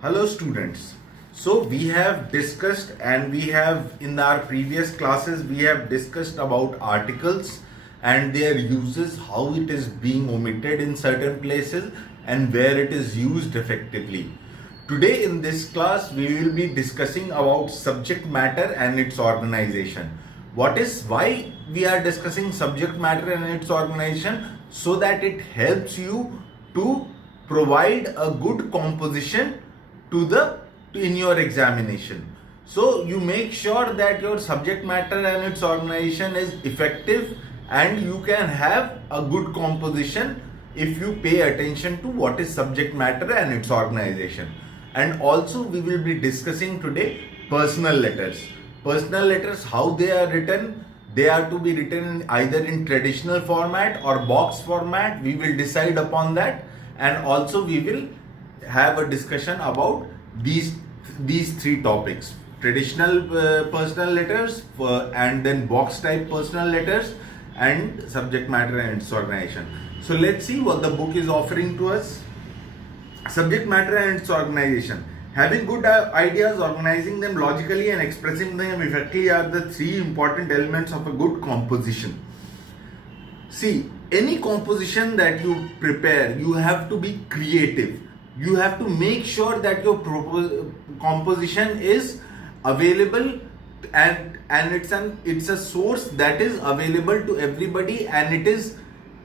Hello students. So we have discussed and we have in our previous classes we have discussed about articles and their uses, how it is being omitted in certain places and where it is used effectively. Today in this class we will be discussing about subject matter and its organization. Why we are discussing subject matter and its organization? So that it helps you to provide a good composition in your examination. So you make sure that your subject matter and its organization is effective and you can have a good composition if you pay attention to what is subject matter and its organization. And also we will be discussing today personal letters. Personal letters, how they are written. They are to be written either in traditional format or box format. We will decide upon that, and also we will have a discussion about these three topics: traditional personal letters, and then box type personal letters, and subject matter and its organization. So let's see what the book is offering to us. Subject matter and its organization. Having good ideas, organizing them logically and expressing them effectively are the three important elements of a good composition. See, any composition that you prepare, you have to be creative. You have to make sure that your composition is available and it's a source that is available to everybody and it is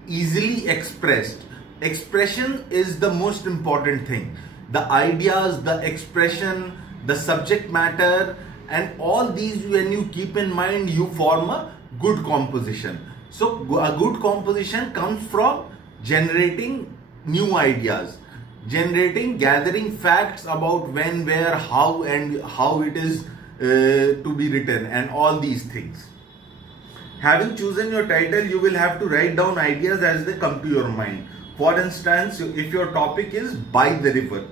easily expressed. Expression is the most important thing. The ideas, the expression, the subject matter, and all these, when you keep in mind, you form a good composition. So a good composition comes from generating new ideas, gathering facts about when, where, how, and how it is to be written, and all these things. Having chosen your title, you will have to write down ideas as they come to your mind. For instance, if your topic is by the river,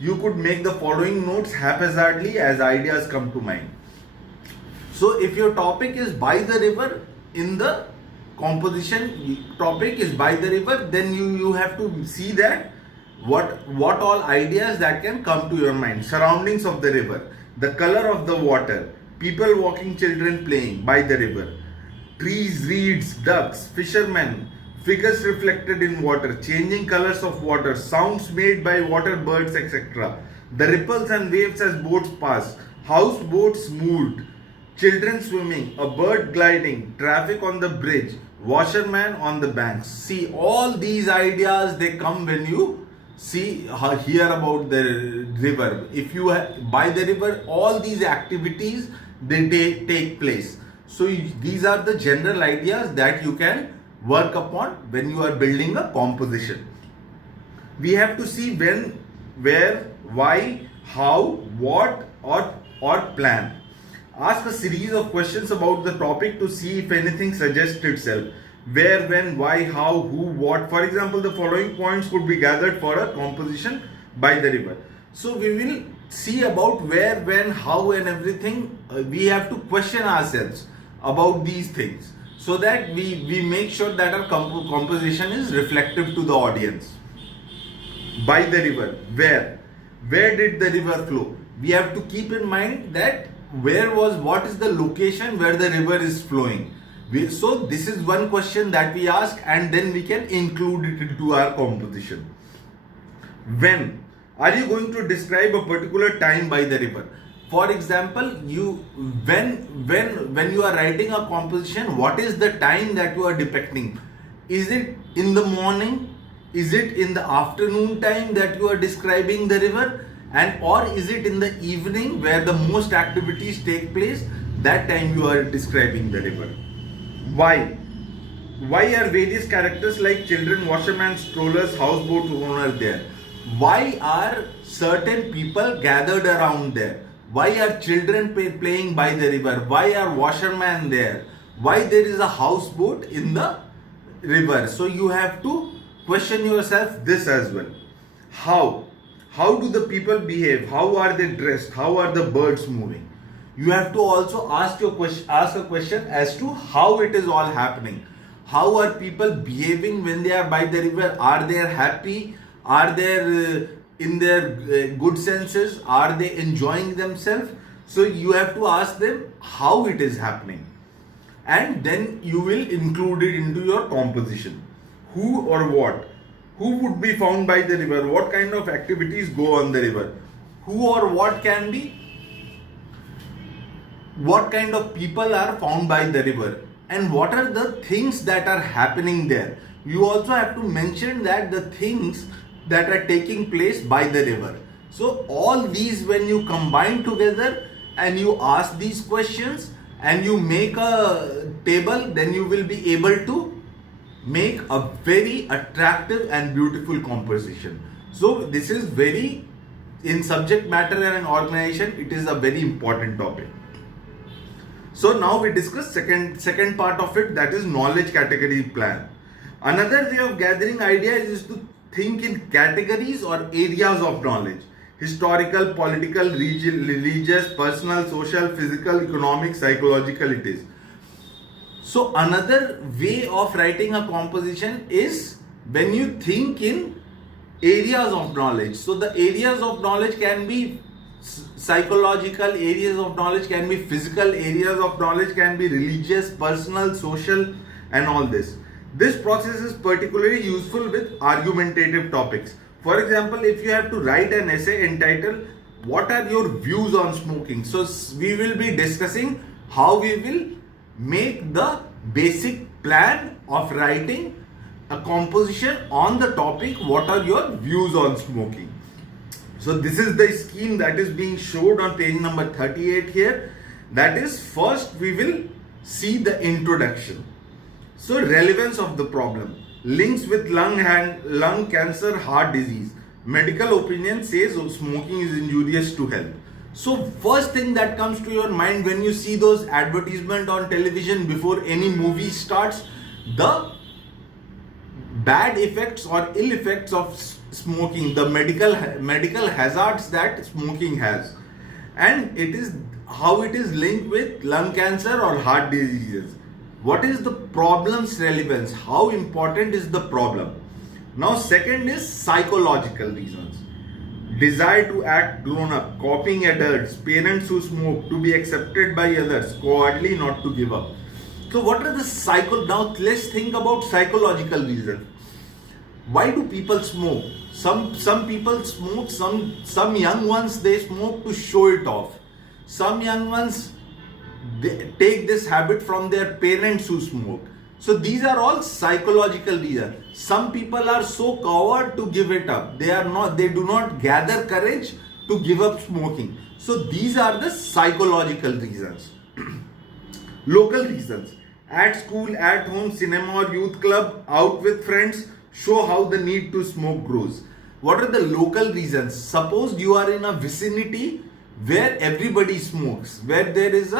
you could make the following notes haphazardly as ideas come to mind. So if your topic is by the river, in the composition topic is by the river, then you have to see that what all ideas that can come to your mind. Surroundings of the river, the color of the water, people walking, children playing by the river, trees, reeds, ducks, fishermen, figures reflected in water, changing colors of water, sounds made by water birds, etc. The ripples and waves as boats pass, houseboats moved, children swimming, a bird gliding, traffic on the bridge, washerman on the banks. See, all these ideas, they come when you hear about the river. If you by the river, all these activities, they take place. So these are the general ideas that you can work upon when you are building a composition. We have to see when, where, why, how, what, or plan. Ask a series of questions about the topic to see if anything suggests itself. Where, when, why, how, who, what. For example, the following points could be gathered for a composition by the river. So we will see about where, when, how, and everything. We have to question ourselves about these things, so that we make sure that our composition is reflective to the audience. By the river, where did the river flow? We have to keep in mind that what is the location where the river is flowing. So this is one question that we ask, and then we can include it into our composition. When are you going to describe a particular time by the river? For example, when you are writing a composition, what is the time that you are depicting? Is it in the morning? Is it in the afternoon time that you are describing the river? Or is it in the evening where the most activities take place? That time you are describing the river. Why? Why are various characters like children, washerman, strollers, houseboat owner there? Why are certain people gathered around there? Why are children playing by the river? Why are washermen there? Why there is a houseboat in the river? So you have to question yourself this as well. How? How do the people behave? How are they dressed? How are the birds moving? You have to also ask a question as to how it is all happening. How are people behaving when they are by the river? Are they happy? Are they in their good senses? Are they enjoying themselves? So you have to ask them how it is happening, and then you will include it into your composition. Who or what? Who would be found by the river? What kind of activities go on the river? Who or what can be? What kind of people are found by the river? And what are the things that are happening there? You also have to mention that the things that are taking place by the river. So all these, when you combine together and you ask these questions and you make a table, then you will be able to make a very attractive and beautiful composition. So this is very, in subject matter and organization, it is a very important topic. So now we discuss second part of it, that is knowledge category plan. Another way of gathering ideas is to think in categories or areas of knowledge: historical, political, religious, personal, social, physical, economic, psychological it is. So another way of writing a composition is when you think in areas of knowledge. So the areas of knowledge can be psychological, areas of knowledge can be physical, areas of knowledge can be religious, personal, social, and all this. This process is particularly useful with argumentative topics. For example, if you have to write an essay entitled "What are your views on smoking?" So we will be discussing how we will make the basic plan of writing a composition on the topic "What are your views on smoking?" So this is the scheme that is being showed on page number 38 here. That is, first we will see the introduction. So relevance of the problem, links with lung cancer, heart disease. Medical opinion says smoking is injurious to health. So first thing that comes to your mind when you see those advertisement on television before any movie starts, the bad effects or ill effects of smoking, the medical hazards that smoking has, and it is how it is linked with lung cancer or heart diseases. What is the problem's relevance? How important is the problem? Now second is psychological reasons. Desire to act grown up, copying adults, parents who smoke, to be accepted by others, cowardly not to give up. So what are the now let's think about psychological reasons. Why do people smoke? Some people smoke, some young ones, they smoke to show it off. Some young ones, they take this habit from their parents who smoke. So these are all psychological reasons. Some people are so coward to give it up. They do not gather courage to give up smoking. So these are the psychological reasons. Local reasons. At school, at home, cinema or youth club, out with friends, show how the need to smoke grows. What are the local reasons? Suppose you are in a vicinity where everybody smokes, where there is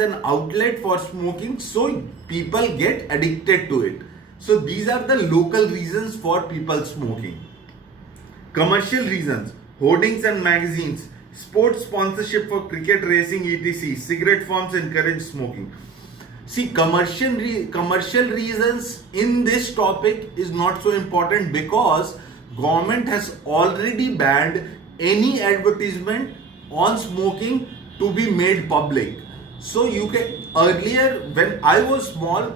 an outlet for smoking, so people get addicted to it. So these are the local reasons for people smoking. Commercial reasons: hoardings and magazines, sports sponsorship for cricket, racing, etc. Cigarette firms encourage smoking. See, commercial reasons in this topic is not so important because government has already banned any advertisement on smoking to be made public. So you can, earlier when I was small,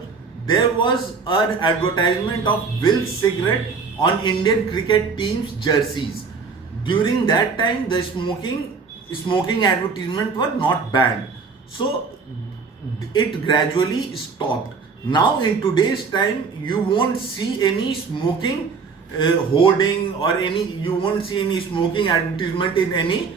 there was an advertisement of Will cigarette on Indian cricket team's jerseys. During that time, the smoking advertisement were not banned. So it gradually stopped. Now in today's time, you won't see any smoking hoarding or you won't see any smoking advertisement in any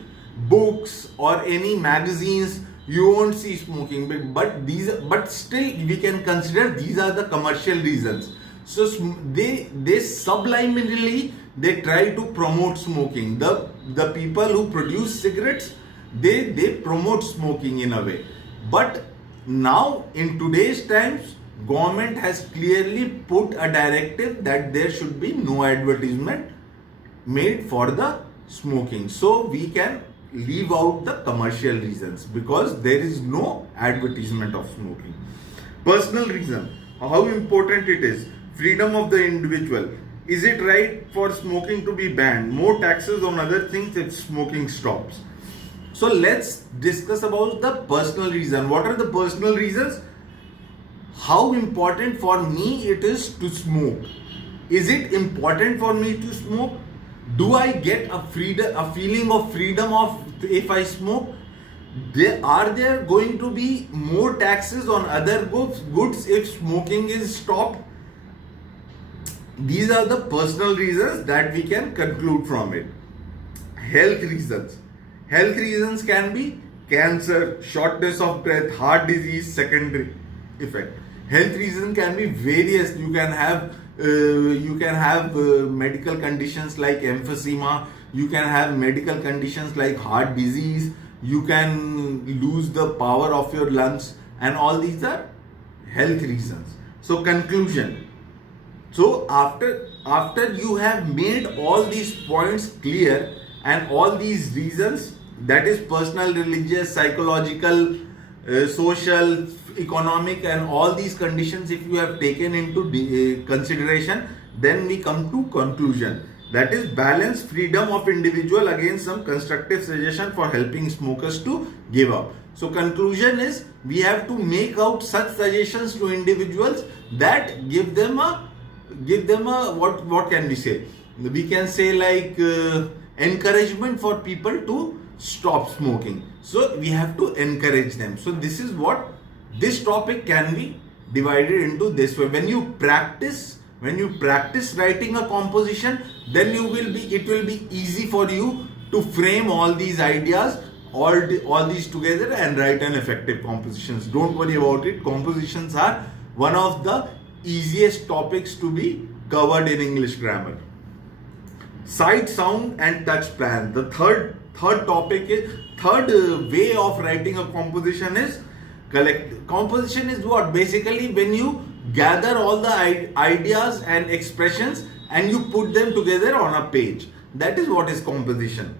books or any magazines. You won't see smoking, but still we can consider these are the commercial reasons. So they subliminally they try to promote smoking. The people who produce cigarettes, they promote smoking in a way. But now in today's times, government has clearly put a directive that there should be no advertisement made for the smoking. So we can leave out the commercial reasons because there is no advertisement of smoking. Personal reason: how important it is. Freedom of the individual. Is it right for smoking to be banned? More taxes on other things if smoking stops. So let's discuss about the personal reason. What are the personal reasons? How important for me it is to smoke? Is it important for me to smoke? Do I get a feeling of freedom of if I smoke? Are there going to be more taxes on other goods if smoking is stopped? These are the personal reasons that we can conclude from it. Health reasons. Health reasons can be cancer, shortness of breath, heart disease, secondary effect. Health reason can be various. You can have medical conditions like emphysema. You can have medical conditions like heart disease. You can lose the power of your lungs, and all these are health reasons. So conclusion. So after you have made all these points clear and all these reasons, that is personal, religious, psychological, social, economic, and all these conditions, if you have taken into consideration, then we come to conclusion. That is balance freedom of individual against some constructive suggestion for helping smokers to give up. So conclusion is we have to make out such suggestions to individuals that give them a what can we say? We can say like encouragement for people to stop smoking. So we have to encourage them. So this is what this topic can be divided into this way. When you practice writing a composition, then it will be easy for you to frame all these ideas, all these together and write an effective compositions. Don't worry about it. Compositions are one of the easiest topics to be covered in English grammar. Sight, sound and touch plan. The third way of writing a composition is composition is what? Basically when you gather all the ideas and expressions and you put them together on a page. That is what is composition.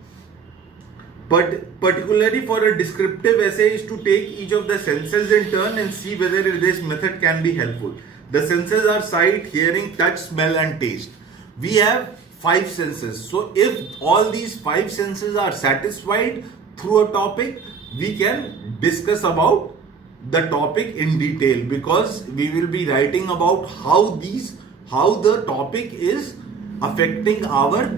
But particularly for a descriptive essay is to take each of the senses in turn and see whether this method can be helpful. The senses are sight, hearing, touch, smell and taste. We have 5 senses. So if all these 5 senses are satisfied through a topic, we can discuss about the topic in detail, because we will be writing about how the topic is affecting our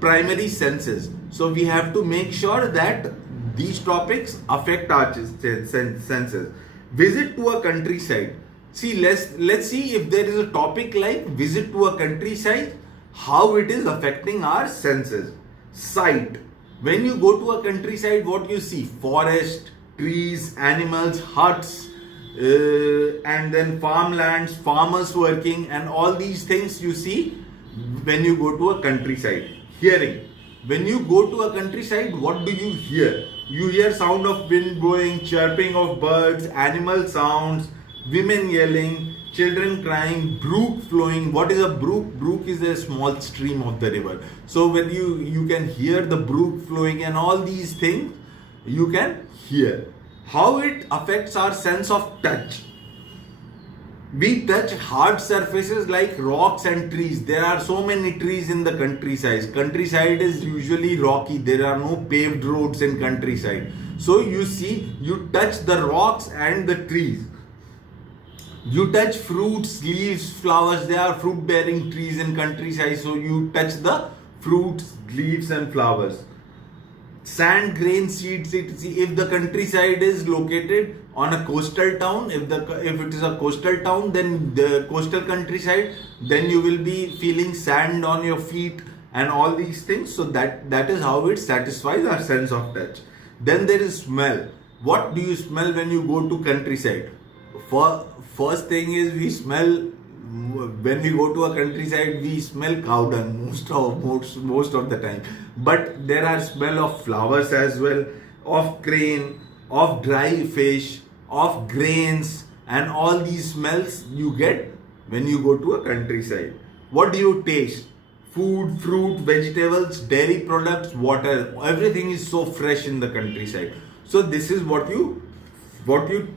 primary senses. So we have to make sure that these topics affect our senses. Visit to a countryside. See, let's see if there is a topic like visit to a countryside, how it is affecting our senses. Sight. When you go to a countryside, what you see? Forest, trees, animals, huts, and then farmlands, farmers working, and all these things you see when you go to a countryside. Hearing. When you go to a countryside, what do you hear? You hear sound of wind blowing, chirping of birds, animal sounds, women yelling, children crying, brook flowing. What is a brook? Brook is a small stream of the river. So when you can hear the brook flowing and all these things, you can hear. How it affects our sense of touch. We touch hard surfaces like rocks and trees. There are so many trees in the countryside. Countryside is usually rocky. There are no paved roads in countryside. So you touch the rocks and the trees. You touch fruits, leaves, flowers. There are fruit bearing trees in countryside. So you touch the fruits, leaves and flowers. Sand, grain, seeds. If the countryside is located on a coastal town, if it is a coastal town, then the coastal countryside, then you will be feeling sand on your feet and all these things. So that is how it satisfies our sense of touch. Then there is smell. What do you smell when you go to countryside? First thing is we smell. When we go to a countryside, we smell cow dung most of the time. But there are smell of flowers as well, of grain, of dry fish, of grains, and all these smells you get when you go to a countryside. What do you taste? Food, fruit, vegetables, dairy products, water. Everything is so fresh in the countryside. So this is what you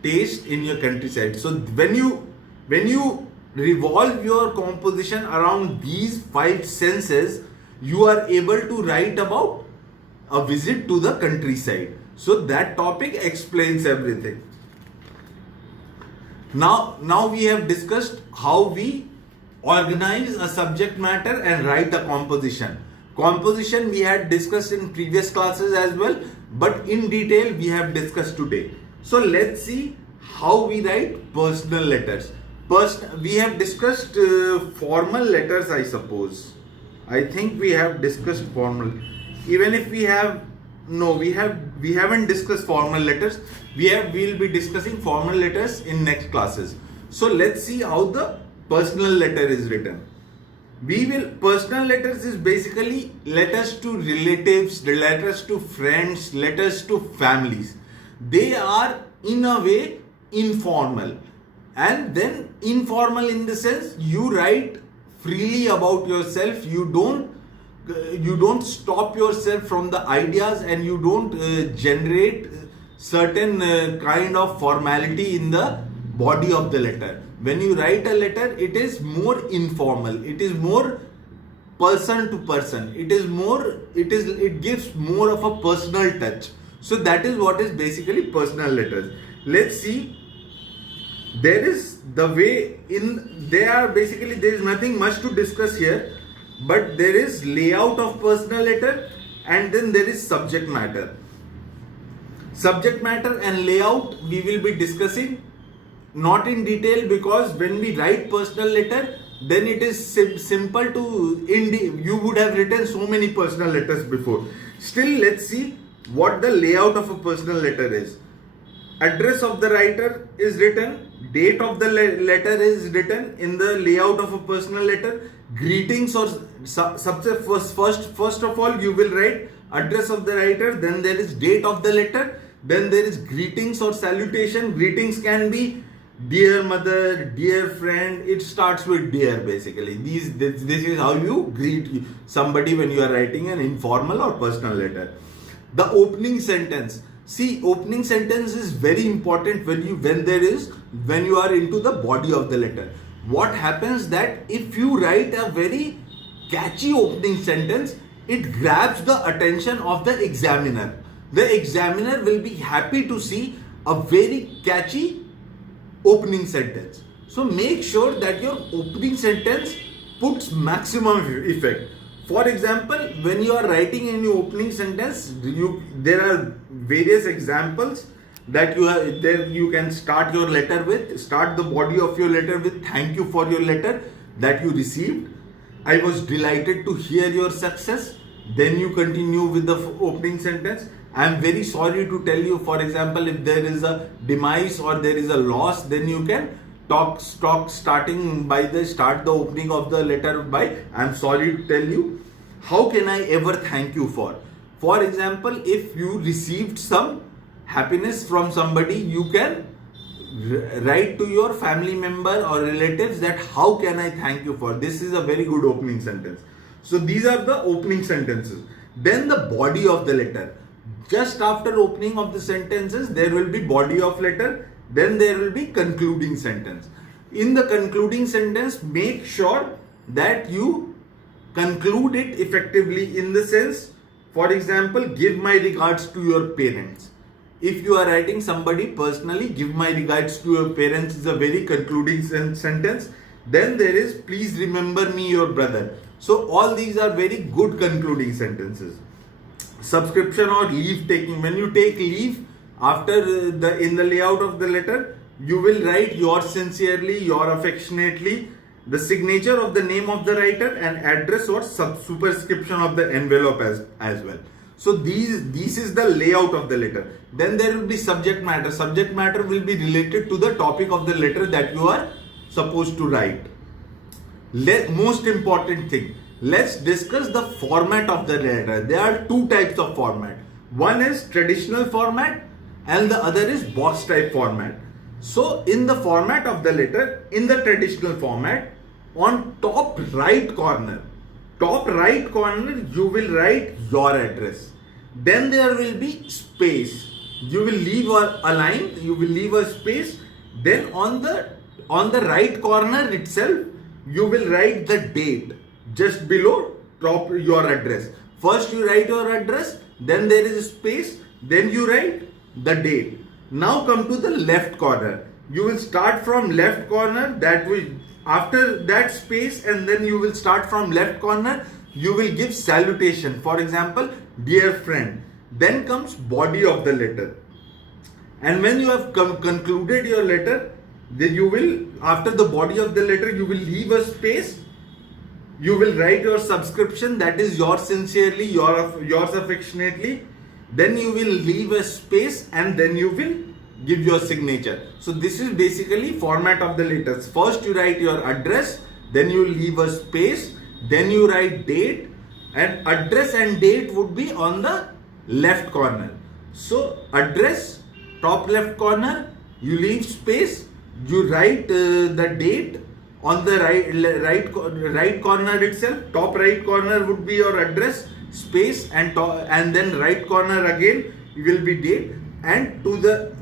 taste in your countryside. So when you revolve your composition around these 5 senses, you are able to write about a visit to the countryside. So that topic explains everything. Now we have discussed how we organize a subject matter and write a composition. Composition we had discussed in previous classes as well, but in detail we have discussed today. So let's see how we write personal letters. We have discussed formal letters, I suppose. I think we have discussed formal. Even if we have, no, we haven't discussed formal letters. We'll be discussing formal letters in next classes. So let's see how the personal letter is written. Personal letters is basically letters to relatives, letters to friends, letters to families. They are in a way informal, and then informal in the sense you write freely about yourself. You don't stop yourself from the ideas, and you don't generate certain kind of formality in the body of the letter. When you write a letter, it is more informal, it is more person to person, it gives more of a personal touch. So that is what is basically personal letters. Let's see. There is nothing much to discuss here, but there is layout of personal letter, and then there is subject matter. Subject matter and layout we will be discussing not in detail, because when we write personal letter, then it is simple to you would have written so many personal letters before. Still, let's see what the layout of a personal letter is. Address of the writer is written, date of the letter is written in the layout of a personal letter. Greetings or first of all you will write address of the writer, then there is date of the letter, then there is greetings or salutation. Greetings can be dear mother, dear friend. It starts with dear basically. This is how you greet somebody when you are writing an informal or personal letter. The opening sentence. See, opening sentence is very important when you are into the body of the letter. What happens that if you write a very catchy opening sentence, it grabs the attention of the examiner. The examiner will be happy to see a very catchy opening sentence. So make sure that your opening sentence puts maximum effect. For example, when you are writing in your opening sentence, there are various examples that you can start your letter with. Start the body of your letter with thank you for your letter that you received. I was delighted to hear your success. Then you continue with the opening sentence. I am very sorry to tell you, for example, if there is a demise or there is a loss, then you can start the opening of the letter by I am sorry to tell you. How can I ever thank you for? For example, if you received some happiness from somebody, you can write to your family member or relatives that how can I thank you for? This is a very good opening sentence. So these are the opening sentences. Then the body of the letter. Just after opening of the sentences, there will be body of letter. Then there will be concluding sentence. In the concluding sentence, make sure that you conclude it effectively in the sense, for example, give my regards to your parents. If you are writing somebody personally, give my regards to your parents is a very concluding sentence. Then there is please remember me your brother. So all these are very good concluding sentences. Subscription or leave taking. When you take leave in the layout of the letter, you will write yours sincerely, your affectionately, the signature of the name of the writer, and address or superscription of the envelope as well. So this is the layout of the letter. Then there will be subject matter. Subject matter will be related to the topic of the letter that you are supposed to write. Most important thing, let's discuss the format of the letter. There are two types of format. One is traditional format and the other is box type format. So in the format of the letter, in the traditional format, on top right corner, you will write your address. Then there will be space. You will leave a line, you will leave a space. Then on on the right corner itself, you will write the date just below top your address. First you write your address, then there is a space, then you write the date. Now come to the left corner. You will start from left corner, that will after that space, and then you will start from left corner. You will give salutation. For example, dear friend. Then comes body of the letter. And when you have concluded your letter, then you will, after the body of the letter, you will leave a space. You will write your subscription, that is yours sincerely, yours affectionately. Then you will leave a space and then you will give your signature. So this is basically format of the letters. First you write your address, then you leave a space, then you write date, and address and date would be on the left corner. So address, top left corner, you leave space, you write the date on the right corner itself. Top right corner would be your address, space, and then right corner again will be date. And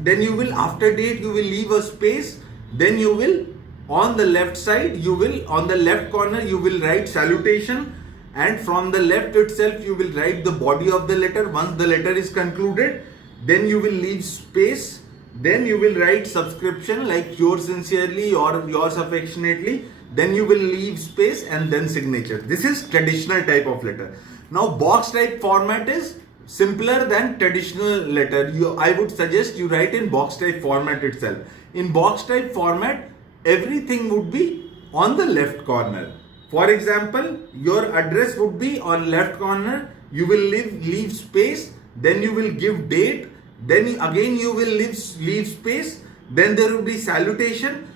then you will, after date, you will leave a space. Then you will, on the left side, on the left corner, you will write salutation, and from the left itself you will write the body of the letter. Once the letter is concluded, then you will leave space, then you will write subscription like yours sincerely or yours affectionately, then you will leave space and then signature. This is traditional type of letter. Now box type format is simpler than traditional letter. I would suggest you write in box type format itself. In box type format, everything would be on the left corner. For example, your address would be on left corner. You will leave space, then you will give date, then again you will leave space, then there will be salutation,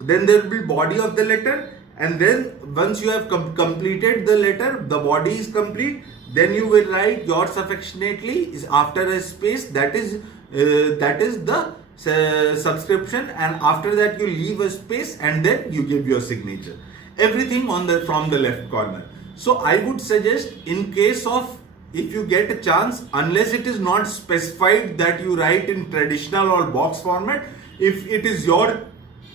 then there will be body of the letter, and then once you have completed the letter, the body is complete, then you will write yours affectionately is after a space, that is the subscription, and after that you leave a space and then you give your signature. Everything from the left corner. So I would suggest, in case of, if you get a chance, unless it is not specified that you write in traditional or box format, if it is your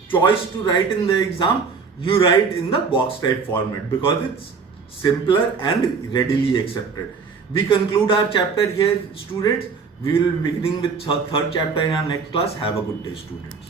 choice to write in the exam, you write in the box type format because it's simpler and readily accepted. We conclude our chapter here, students. We will be beginning with third chapter in our next class. Have a good day, students.